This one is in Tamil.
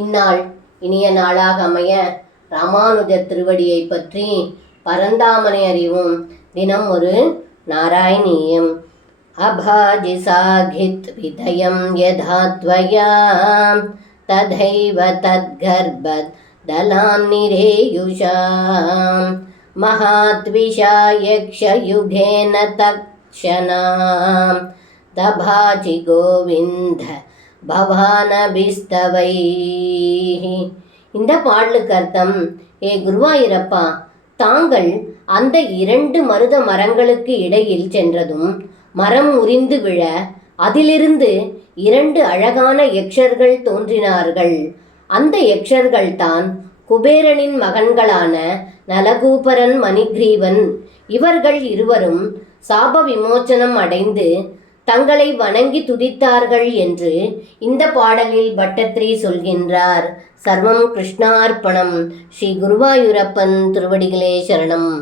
இந்நாள் இனிய நாளாக அமைய ராமானுஜர் திருவடியை பற்றி பரந்தாமனை அறிவும். தினம் ஒரு நாராயணீயம். அபாஜிசாகித் விதயம் யதாத்வயா ததைவ தத்கர்ப்பத் தலான்னிரேயுஷாம் மகாத்விஷா யக்ஷயுகேன தக்ஷணாம் தபாஜி கோவிந்த பவானபிஸ்தவை. இந்த பாடலுக்கு அர்த்தம், ஏ குருவாயூரப்பா, தாங்கள் அந்த 2 மருத மரங்களுக்கு இடையில் சென்றதும் மரம் முறிந்து விழ அதிலிருந்து 2 அழகான யக்ஷர்கள் தோன்றினார்கள். அந்த யக்ஷர்கள் தான் குபேரனின் மகன்களான நலகூபரன் மணிகிரீவன். இவர்கள் இருவரும் சாப விமோச்சனம் அடைந்து தங்களை வணங்கி துதித்தார்கள் என்று இந்த பாடலில் பட்டத்ரி சொல்கின்றார். சர்வம் கிருஷ்ணார்ப்பணம். ஸ்ரீ குருவாயூரப்பன் திருவடிகளே சரணம்.